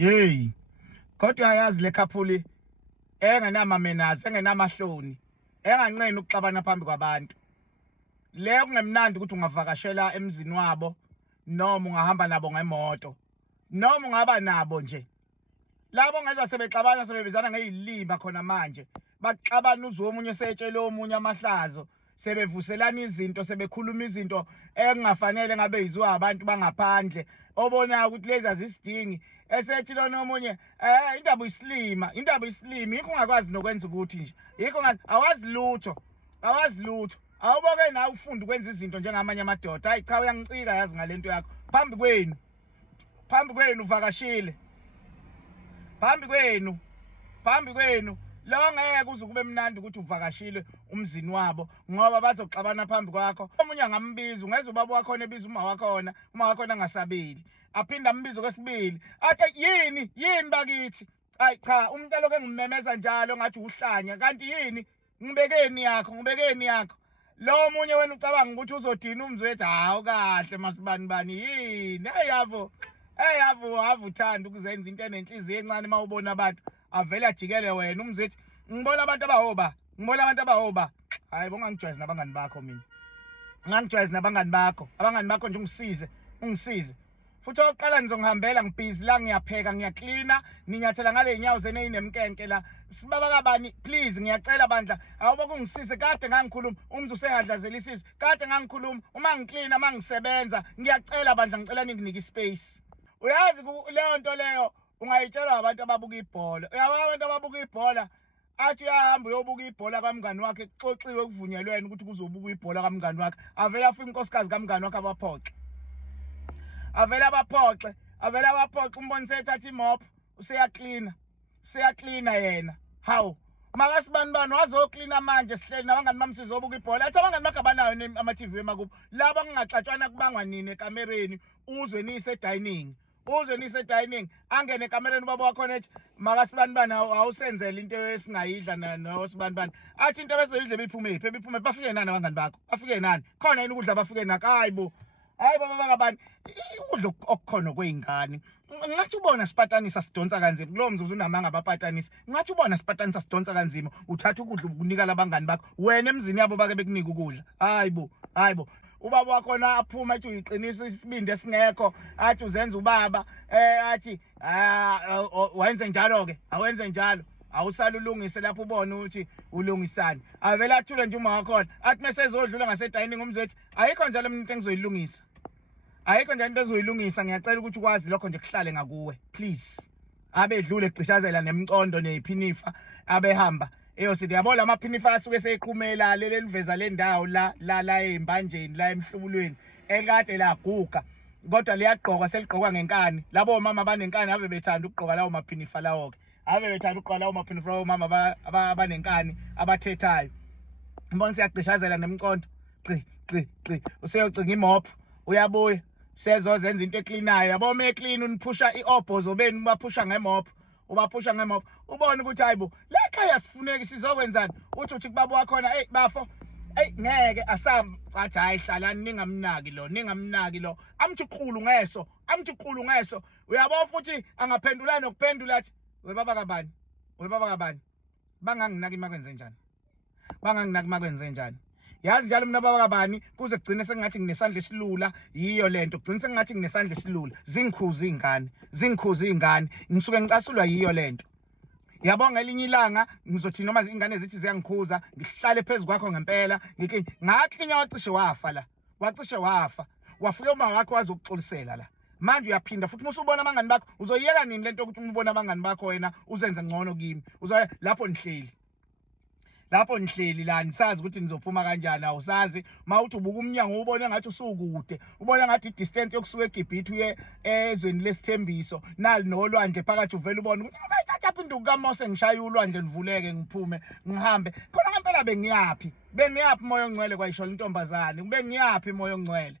Hey, kodwa yazi le couple engenamamenazi, engenamahloni, enganqeni ukuxabana phambi kwabantu. Le kungemnandi ukuthi ungavakashela emzini wabo noma ungahamba nabo ngemoto noma ungaba nabo nje. Labo ngezwe sebexabana sebebizana ngezilima khona manje. Baxabana uzwe omunye setshela omunye amahlazo, sebevuselana izinto, sebekhuluma izinto engafanele ngabe izwa abantu bangaphandle. Obona ukuthi lezi azisidingi esethi lona omunye indaba isilima, yikho ungakwazi nokwenza ukuthi nje. Yikho awazi lutho. Awuboke nawe ufunda ukwenza izinto njengamanye amadoda. Hayi cha uyangicika yazi ngalento yakho. Phambi kwenu uvakashile. Phambi kwenu lo ngeke uze kube mnandi ukuthi uvakashile umzini wabo ngoba bazoxabana phambi kwakho. Omunye angambiza ungeze ubaba wakho ebiza uma wakho angasabeli. Aphinda ambizo kwesibili. Athi yini bakithi. Hayi cha umuntu aloke engimemeza njalo ngathi uhlanya kanti yini ngibekeni yakho. Lo omunye wena ucabanga ukuthi uzodina umzwethu hawu kahle masibani yini. Ave uthanda ukuzenza into enenhliziyo encane mawubona abantu avele ajikele wena umzwethu. Ngibona abantu abahoba. Hayi bongangijwayezi nabangani bakho mina. Ngangijwayezi nabangani bakho. Abangani bakho nje ungisize. Futhi oqala ngizongihambela ngibhizi la ngiyapheka ngiyaklina ninyathela ngale nyawo zene inemkenke la. Sibaba kabani please ngiyacela bandla awuba kungisize kade ngangikhuluma umzi usehadlazela isizwe kade ngangikhuluma uma ngiklina mangisebenza ngiyacela bandla ngicela ninginike ispace. Uyazi leyo nto leyo ungayitshelwa abantu ababuka ibhola. Uyabona abantu ababuka ibhola athi uyahamba uyobuka ibhola kamngani wakhe kuxoxiwe kuvunyelweni ukuthi kuzobuka ibhola kamngani wakhe. Avela afika inkosikazi kamngani wakhe abaphoxe. Avela abaphoxe umbonise ethatha imop useyaklina yena. Hawu makasibani wazoklina manje sihleli nabangani bami sizobuka ibhola. Athi abangani bakhe abanayo ama-TV emakubo. Laba kungaxatshwana kubangwa nini ekamereni uzwe nise dining. Angene ekamereni ubaba wakho ethi makasibani awusenzele into esingayidla nosibani. Athi into bezoyidla bephume bafike nani abangani bakho? Bafike nani? Khona yini ukudla bafike nako? Hayi baba bakabani ukudla okukhona kweingane. Ngathi ubona sipatanisa sidonsa kanzima kulo mzuzu unamanga abapatanisa. Ngathi ubona sipatanisa sidonsa kanzima uthatha ukudla ukunika labangani bakho. Wena emzini yabo bake bekunika ukudla. Hayibo. Ubaba wakho na aphuma athi uyiqinisa isibindi esingekho athi uzenza ubaba athi wenze njalo ke awenze njalo awusala ulungise lapho ubone ukuthi ulungisani. Avela athule nje uma wakho athi mesezodlula ngase-dining umzwethi ayikho njalo into engizoyilungisa. Ngiyacela ukuthi ukwazi lokho nje kuhlale ngakuwe please. Abedlule egcishazela nemcondo nephinifa abehamba eyosithi yabo lamaphinifa asuke seyiqhumela leliveza lendawo la embanjeni la emhlubulweni ekade laguga kodwa liyagqoka seligqoka ngenkani. Labo mama abanenkani ave bethanda ukugqoka lawo maphinifa lawo ke. Mama abanenkani abathethayo. Mbona siyagcishazela nemcondo. Useyocinga imop uyabuya sezozenza into eklinayo. Yabo meklina uniphusha iobhozo benu baphusha ngemop. Ubaphusha ngemop ubone ukuthi hayibo la ekhaya sifuneki sizokwenzani. Uthi kubaba wakho bafo ngeke asathi hayi hlalani ningamnaki lo amthi uqhulu ngeso. Uyabo futhi angaphendula nokuphendula athi we baba kabani banganginaki makwenze njani. Yazi njalo mina baba kabani kuze kugcine sengathi nginesandla esilula. Yiyo lento kugcine sengathi nginesandla esilula. Zingikhuza izingane ngisuke ngicasulwa yiyo lento. Yabo ngelinye ilanga ngizothi noma izingane zithi ziyangikhuza ngihlale phezulu kwakho ngempela ngaklinya wacishe wafa. Wafike uma wakho wazokuxolisela la. Manje uyaphinda futhi musubona abangani bakho uzoyiyeka nini lento ukuthi ubone abangani bakho wena uzenze ngcono kimi. Lapho nihleli la nisazi ukuthi nizophuma kanjani awusazi. Mawuthi ubuka umnyango ubone ngathi usukude. Ubone ngathi distance yokusuka eGibhithe uye ezweni lesithembiso nali nolwandle phakathi uvela ubone ukuthi ngizayithatha induku kaMose ngishaya ulwandle livuleke ngiphume ngihambe. Khona ngempela bengiyaphi moya ongcwele kwayisho intombazane. Bengiyaphi moya ongcwele.